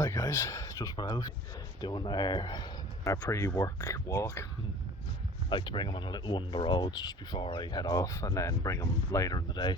Hi guys, just went out doing our pre-work walk. I like to bring them on a little one on the roads just before I head off, and then bring them later in the day.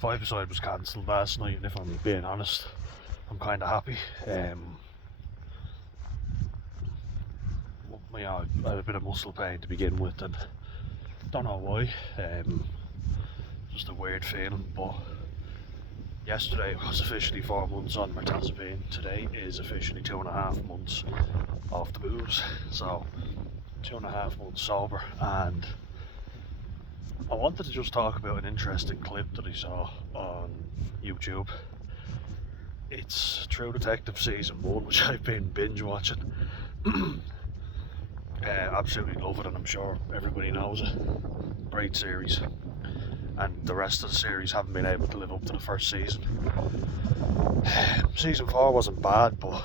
5-a-side was cancelled last night, and if I'm being honest, I'm kind of happy. I had a bit of muscle pain to begin with, and don't know why. Just a weird feeling, but yesterday was officially 4 months on mirtazapine. Today is officially 2.5 months off the booze, so 2.5 months sober. And I wanted to just talk about an interesting clip that I saw on YouTube. It's True Detective Season 1, which I've been binge watching. Absolutely love it, and I'm sure everybody knows it. Great series. And the rest of the series haven't been able to live up to the first season. Season 4 wasn't bad, but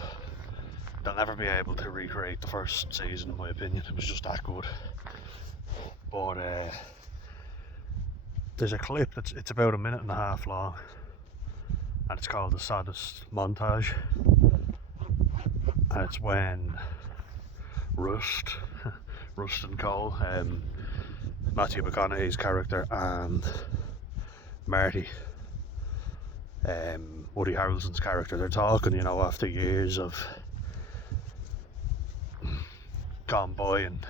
they'll never be able to recreate the first season, in my opinion. It was just that good. But there's a clip it's about 1.5 minutes long, and it's called the Saddest montage. And it's when Rustin Cohle, Matthew McConnaughey's character, and Marty, Woody Harrelson's character, they're talking, after years of gone by, and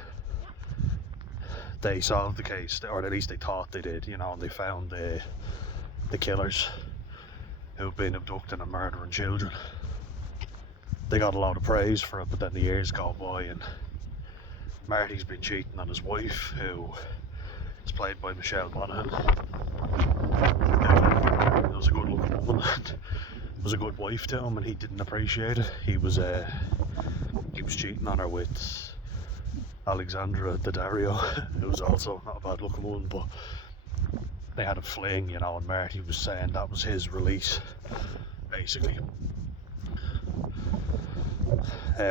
they solved the case, or at least they thought they did, and they found the killers who've been abducting and murdering children. They got a lot of praise for it, but then the years go by, and Marty's been cheating on his wife, who is played by Michelle Monaghan. It was a good looking woman. It was a good wife to him, and he didn't appreciate it. He was cheating on her with Alexandra Daddario, who was also not a bad looking woman, but they had a fling, and Marty was saying that was his release, basically.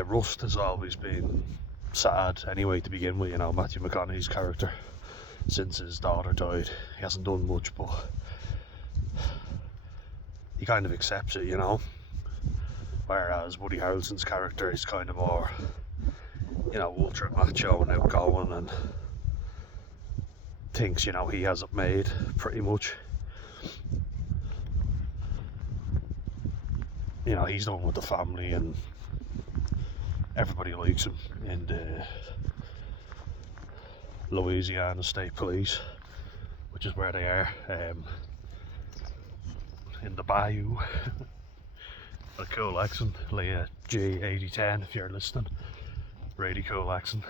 Rust has always been sad anyway to begin with, Matthew McConaughey's character. Since his daughter died, he hasn't done much, but he kind of accepts it, whereas Woody Harrelson's character is kind of more, ultra macho and outgoing, and thinks, he has it made, pretty much. He's done with the family, and everybody likes him in the Louisiana State Police, which is where they are, in the bayou. A cool accent, like a G8010 if you're listening. Really cool accent.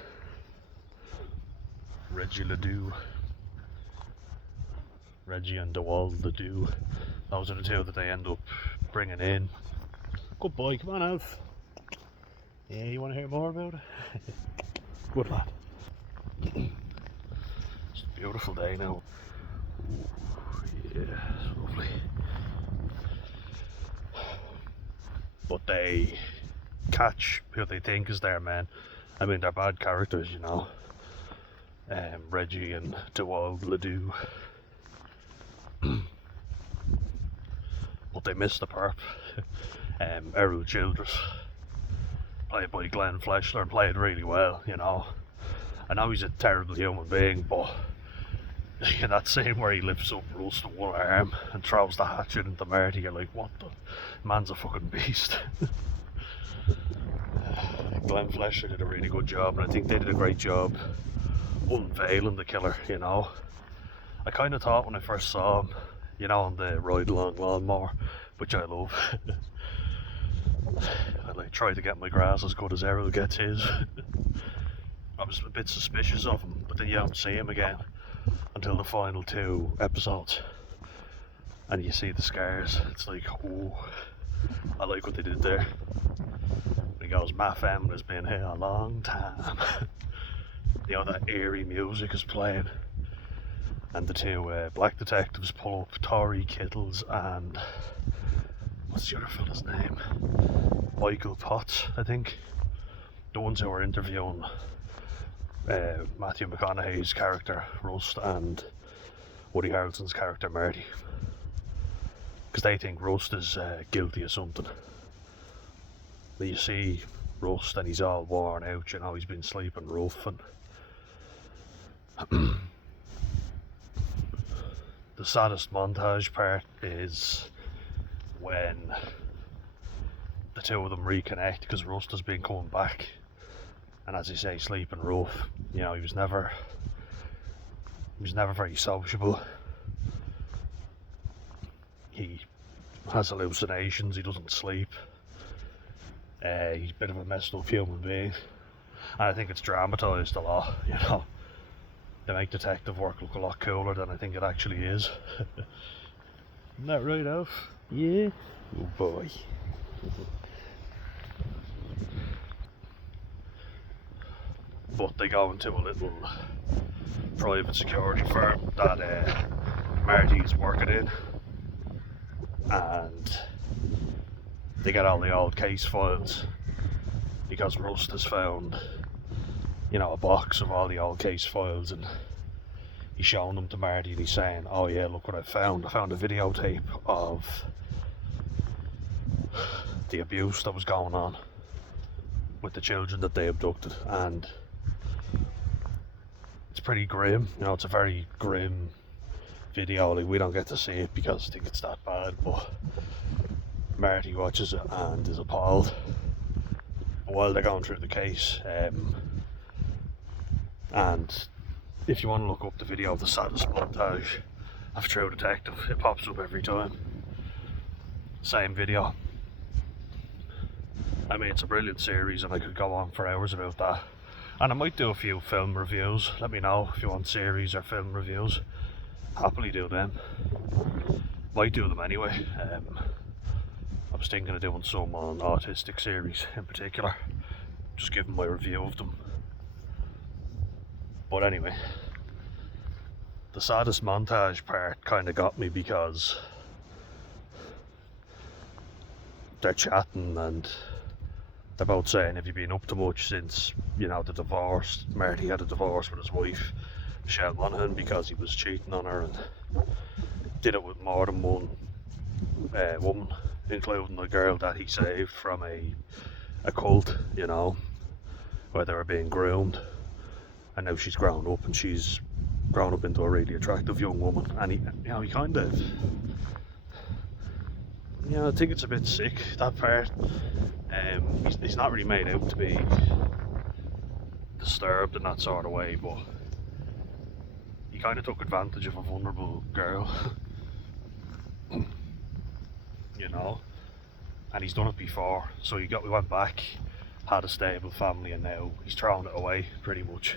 Reggie and DeWald Ledoux. Those are the two that they end up bringing in. Good boy, come on Alf. Yeah, you want to hear more about it? Good lad. It's a beautiful day now. Ooh, yeah, it's lovely. But they catch who they think is their men. I mean, they're bad characters, Reggie and DeWald Ledoux. But they missed the perp. Errol Childress, played by Glenn Fleshler, played really well, I know he's a terrible human being, but in that scene where he lifts up Rust with one arm and throws the hatchet into Marty, you're like, what the? Man's a fucking beast. Glenn Fleshler did a really good job, and I think they did a great job unveiling the killer, I kind of thought when I first saw him, on the ride along lawnmower, which I love. I tried to get my grass as good as Errol gets his. I was a bit suspicious of him, but then you don't see him again until the final 2 episodes, and you see the scars. It's like, oh, I like what they did there. He goes, my family has been here a long time. That eerie music is playing, and the 2 black detectives pull up, Tori Kittles and what's the other fella's name? Michael Potts, I think. The ones who were interviewing Matthew McConaughey's character Rust and Woody Harrelson's character Marty, because they think Rust is guilty of something. But you see Rust and he's all worn out, you know, he's been sleeping rough, and the saddest montage part is when the two of them reconnect, because Rust has been coming back, and as you say, sleeping rough. You know, he was never very sociable. He has hallucinations, he doesn't sleep. He's a bit of a messed up human being, and I think it's dramatised a lot, you know. They make detective work look a lot cooler than I think it actually is. Isn't that right, Alf? Yeah? Oh boy. But they go into a little private security firm that Marty's working in, and they get all the old case files, because Rust has found, you know, a box of all the old case files, and he's showing them to Marty and he's saying, oh yeah, look what I found. I found a videotape of the abuse that was going on with the children that they abducted, and it's pretty grim, you know, it's a very grim video. Like, we don't get to see it because I think it's that bad, but Marty watches it and is appalled while they're going through the case. And if you want to look up the video of the saddest montage of True Detective, it pops up every time. Same video. I mean, it's a brilliant series and I could go on for hours about that. And I might do a few film reviews. Let me know if you want series or film reviews. Happily do them. Might do them anyway. I was thinking of doing some on autistic series in particular. Just giving my review of them. But anyway, the saddest montage part kind of got me because they're chatting and they're both saying, have you been up to much since, you know, the divorce? Marty had a divorce with his wife, Michelle Monaghan, because he was cheating on her and did it with more than one woman, including the girl that he saved from a cult, you know, where they were being groomed. And now she's grown up, and she's grown up into a really attractive young woman. And he, you know, he kind of, you know, I think it's a bit sick, that part. He's not really made out to be disturbed in that sort of way, but he kind of took advantage of a vulnerable girl, you know. And he's done it before, so we went back, had a stable family, and now he's thrown it away pretty much.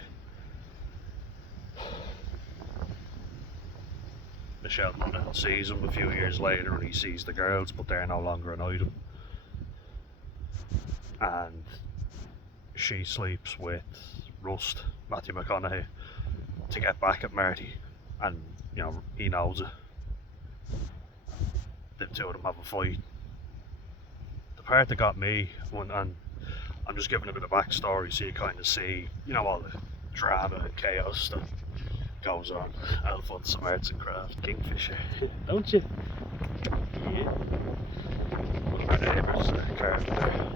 Michelle Monaghan sees him a few years later and he sees the girls, but they're no longer an item. And she sleeps with Rust, Matthew McConnaughey, to get back at Marty, and you know, he knows it. The two of them have a fight. The part that got me, and I'm just giving a bit of backstory so you kind of see, you know, all the drama and chaos that goes on. Alf wants some arts and crafts. Kingfisher, don't you? Yeah. One of our neighbours, carpenter.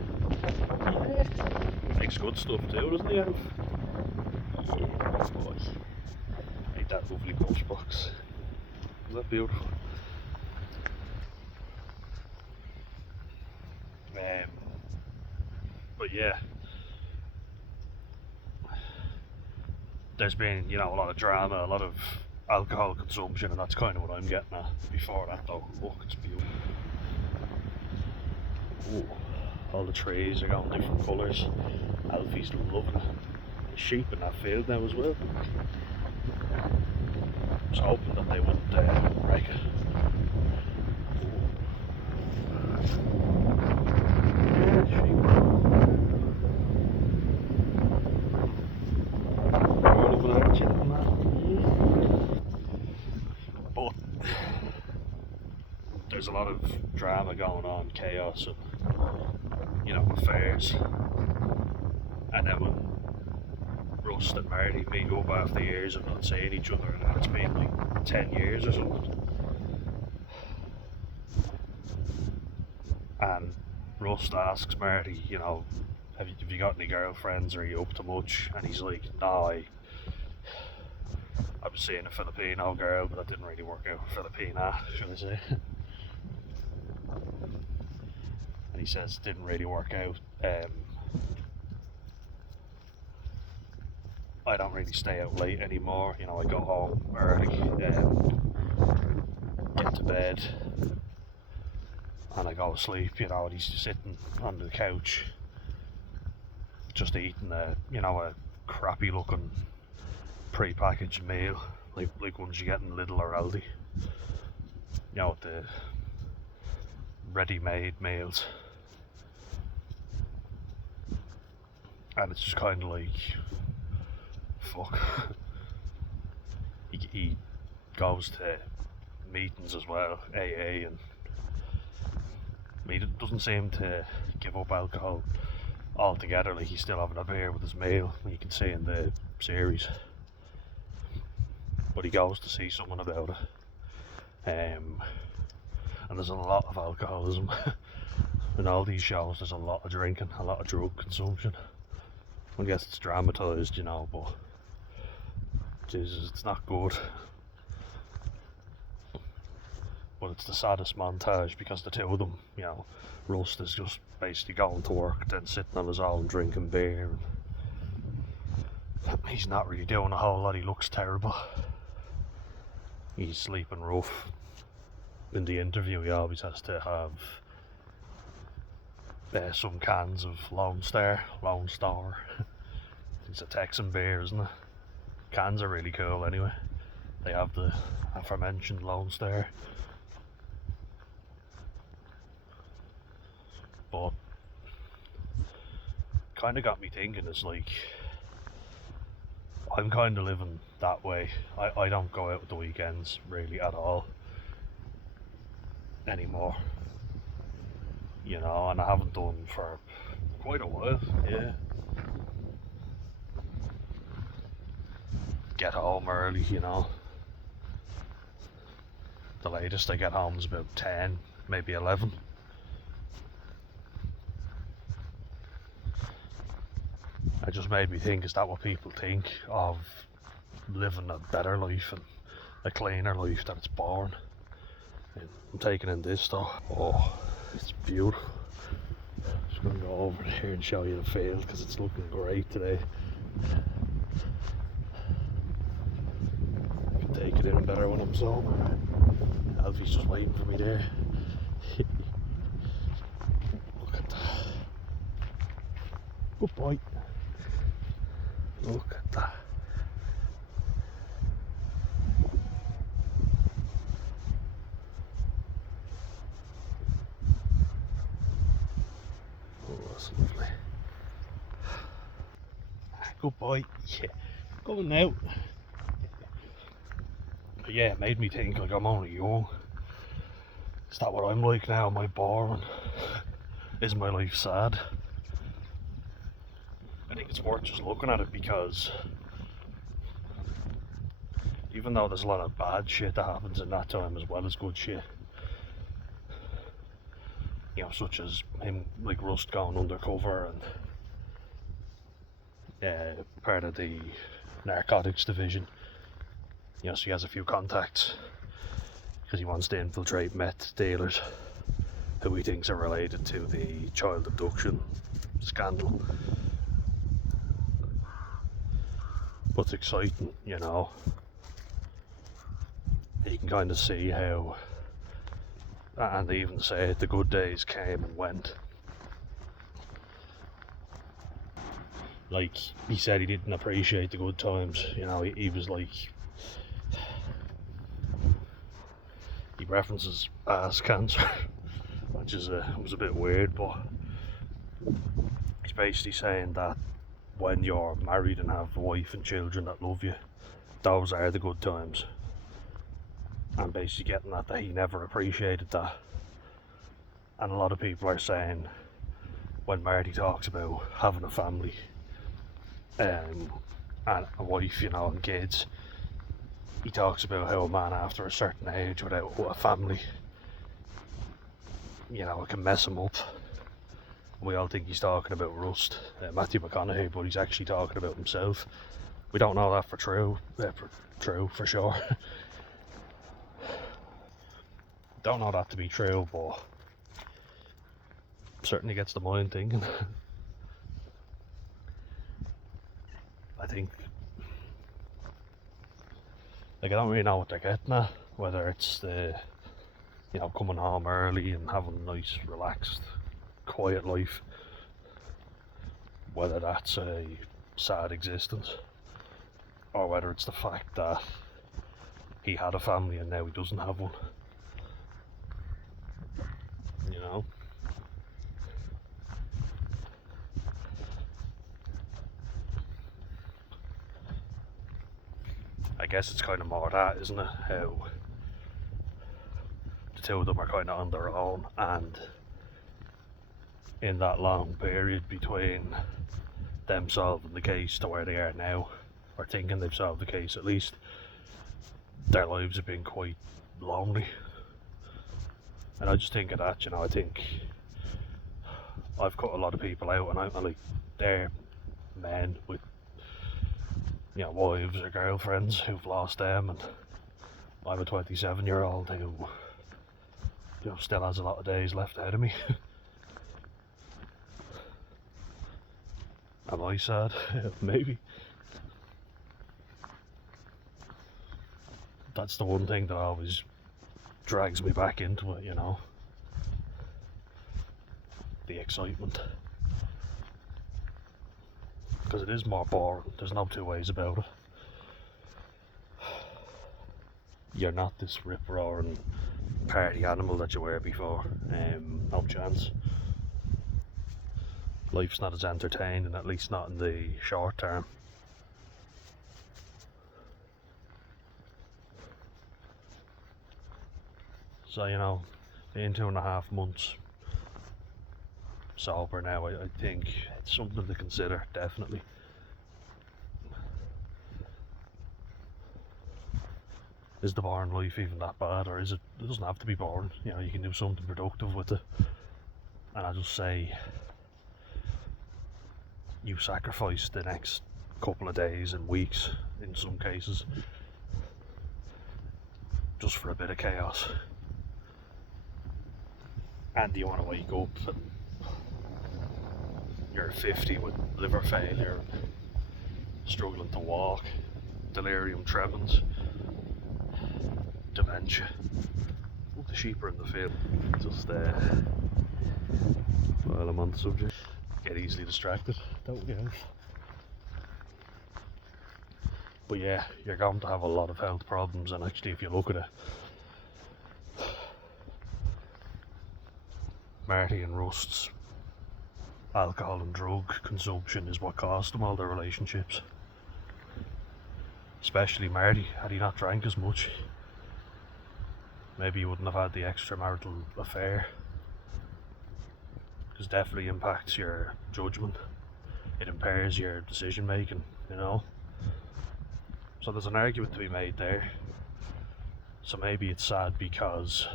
Yeah. Makes good stuff too, doesn't he, Alf? Yeah, boy. Ain't that lovely post box? Isn't that beautiful? But yeah, there's been, you know, a lot of drama, a lot of alcohol consumption, and that's kind of what I'm getting at. Before that though, look, it's beautiful. Ooh, all the trees are going different colours. Alfie's loving it. There's sheep in that field now as well. I was hoping that they wouldn't wreck it. But there's a lot of drama going on, chaos and, you know, affairs. And then when Rust and Marty meet up after years of not seeing each other, and it's been like 10 years or something, and Rust asks Marty, you know, have you got any girlfriends, or are you up to much? And he's like, no, I was seeing a Filipino girl, but that didn't really work out. Filipina, should I say. And he says it didn't really work out. I don't really stay out late anymore, you know, I go home early, get to bed, and I go to sleep, you know, and he's sitting on the couch, just eating a crappy looking pre-packaged meal, like ones you get in Lidl or Aldi, you know, the ready-made meals, and it's just kind of like, fuck. He goes to meetings as well, AA, and he doesn't seem to give up alcohol altogether. Like, he's still having a beer with his meal, you can see in the series, but he goes to see someone about it, and there's a lot of alcoholism in all these shows. There's a lot of drinking, a lot of drug consumption. I guess it's dramatised, you know, but Jesus, it's not good. But it's the saddest montage, because the two of them, you know, Rust is just basically going to work, then sitting on his own drinking beer. He's not really doing a whole lot. He looks terrible. He's sleeping rough. In the interview, he always has to have some cans of Lone Star. It's a Texan beer, isn't it? Cans are really cool anyway. They have the aforementioned Lone Star. But kind of got me thinking, it's like, I'm kind of living that way. I don't go out at the weekends really at all anymore, you know, and I haven't done for quite a while. Yeah, get home early, you know. The latest I get home is about 10, maybe 11. It just made me think, is that what people think of living a better life and a cleaner life, that it's boring? And I'm taking in this though. Oh, it's beautiful. Just gonna go over here and show you the field, because it's looking great today. I can take it in better when I'm sober. Alfie's just waiting for me there. Look at that. Good boy. Look at that. Oh, that's lovely. Good boy. Yeah. Going out. But yeah, it made me think, like, I'm only young. Is that what I'm like now? Am I boring? Is my life sad? I think it's worth just looking at it, because even though there's a lot of bad shit that happens in that time as well as good shit, you know, such as him, like Rust, going undercover and part of the narcotics division, you know, so he has a few contacts because he wants to infiltrate meth dealers who he thinks are related to the child abduction scandal. But it's exciting, you know. You can kind of see how, and they even say the good days came and went. Like, he said he didn't appreciate the good times, you know. He was like, he references ass cancer, which is was a bit weird, but he's basically saying that when you're married and have a wife and children that love you, those are the good times. And basically getting that he never appreciated that. And a lot of people are saying, when Marty talks about having a family and a wife, you know, and kids, he talks about how a man after a certain age without a family, you know, it can mess him up. We all think he's talking about Rust, Matthew McConnaughey, but he's actually talking about himself. We don't know that for sure. Don't know that to be true, but certainly gets the mind thinking. I think, like, I don't really know what they're getting at, whether it's the, coming home early and having a nice, relaxed, quiet life, whether that's a sad existence, or whether it's the fact that he had a family and now he doesn't have one. I guess it's kind of more that, isn't it? How the two of them are kind of on their own, and in that long period between them solving the case to where they are now, or thinking they've solved the case at least, their lives have been quite lonely. And I just think of that, I think I've cut a lot of people out, and I'm like, they're men with wives or girlfriends who've lost them, and I'm a 27-year-old who still has a lot of days left ahead of me. Am I sad? Maybe. That's the one thing that always drags me back into it, the excitement. Because it is more boring, there's no two ways about it. You're not this rip-roaring party animal that you were before, no chance. Life's not as entertaining, at least not in the short term. So, in 2.5 months sober now, I think it's something to consider, definitely. Is the boring life even that bad, or is it? It doesn't have to be boring. You can do something productive with it. And I just say, you sacrifice the next couple of days and weeks, in some cases, just for a bit of chaos. And you want to wake up and you're 50 with liver failure, struggling to walk, delirium tremens, dementia. Oh, the sheep are in the field. Just while I'm on the subject, get easily distracted, don't you? But yeah, you're going to have a lot of health problems, and actually if you look at it, Marty and Rust's alcohol and drug consumption is what cost them all their relationships. Especially Marty, had he not drank as much, maybe he wouldn't have had the extramarital affair. Because it definitely impacts your judgment, it impairs your decision making, So there's an argument to be made there. So maybe it's sad because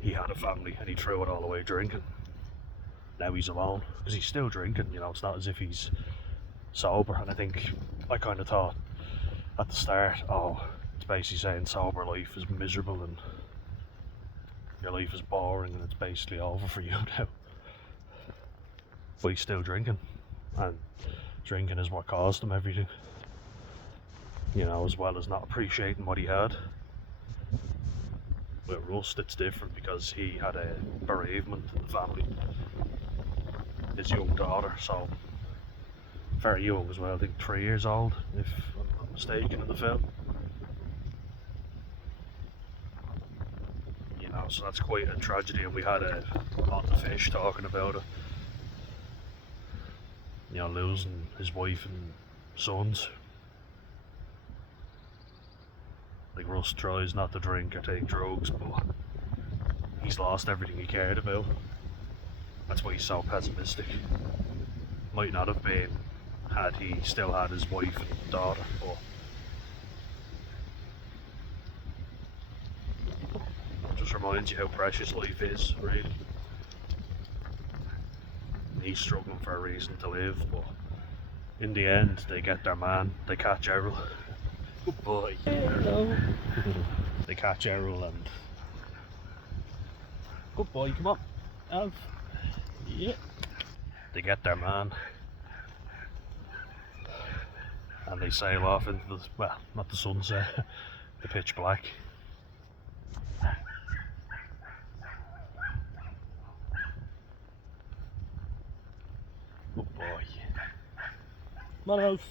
he had a family and he threw it all away drinking. Now he's alone, because he's still drinking, it's not as if he's sober. And I kind of thought at the start, it's basically saying sober life is miserable and your life is boring and it's basically over for you now. But he's still drinking, and drinking is what caused him everything, as well as not appreciating what he had. With Rust, it's different because he had a bereavement in the family. His young daughter, so very young as well, I think 3 years old, if I'm not mistaken, in the film. So that's quite a tragedy, and we had a lot of fish talking about it. Losing his wife and sons. Like, Rust tries not to drink or take drugs, but he's lost everything he cared about. That's why he's so pessimistic. Might not have been had he still had his wife and daughter, but it just reminds you how precious life is, really. he's struggling for a reason to live, but in the end they get their man, they catch Errol. Good boy. Hello. They catch Errol and... Good boy, come on. Alf. Yeah. They get their man. And they sail off into the, well, not the sunset, the pitch black. Good boy. Come on, Alf.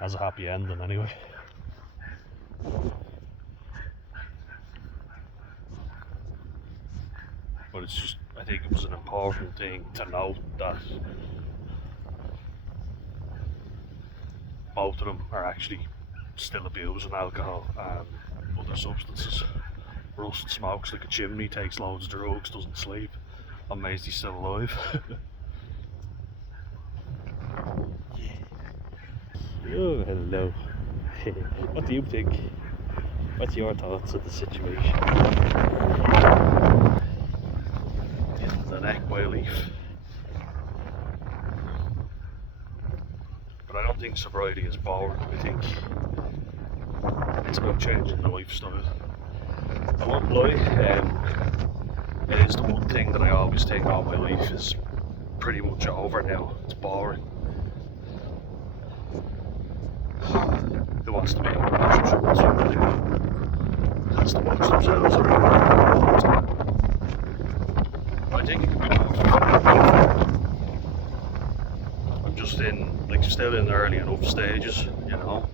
Has a happy ending anyway. But it's just, I think it was an important thing to note that both of them are actually still abusing alcohol and other substances. Rust smokes like a chimney, takes loads of drugs, doesn't sleep. Amazed he's still alive. Oh, hello. What do you think? What's your thoughts of the situation? The neck by a leaf. But I don't think sobriety is boring. I think it's about changing the lifestyle. I won't lie, it is the one thing that I always think, oh, my life is pretty much over now. It's boring. Who wants to be in a relationship with somebody who has to watch themselves around? I think it could be more. I'm just still in the early enough stages, you know.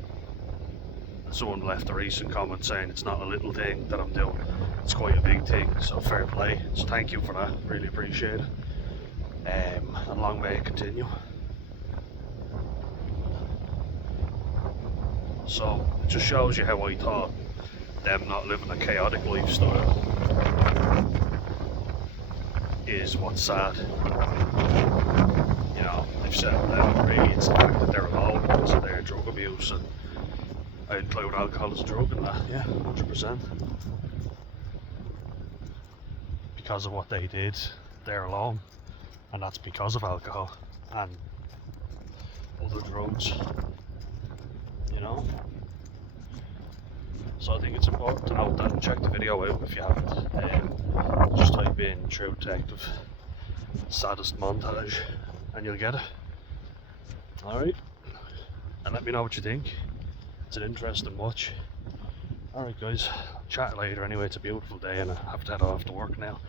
And someone left a recent comment saying it's not a little thing that I'm doing, it's quite a big thing, so fair play. So thank you for that, really appreciate it. And long may it continue. So it just shows you how I thought them not living a chaotic lifestyle is what's sad. You know, they've settled down. Really, it's the fact that they're alone because of their drug abuse, and I include alcohol as a drug in that. Yeah, 100%. Because of what they did, they're alone, and that's because of alcohol and other drugs. You know? So I think it's important to note that, and check the video out if you haven't. Just type in True Detective Saddest Montage and you'll get it. Alright, and let me know what you think. It's an interesting watch. Alright guys, chat later anyway. It's a beautiful day and I have to head off to work now.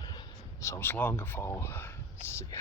So slán go fóill. See ya.